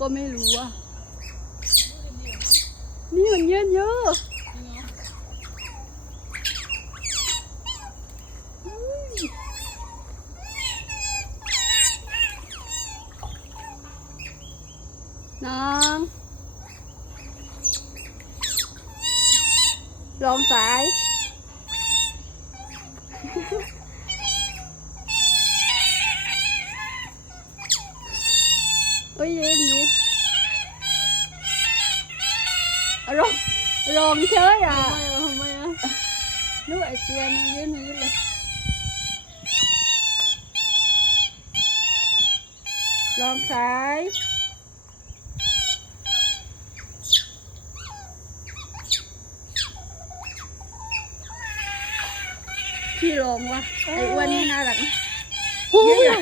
ก็ไม่รู้อ่ะนี่มันเยอะเยอะน้องลองสายโอ้ยเย็นเย็นลองเชยอ่ะทำไมอ่ะนึกไอเตียนเย็นเลยลองสายพี่ลองวะไอ้อ้วนนี่น่ารักเยอะ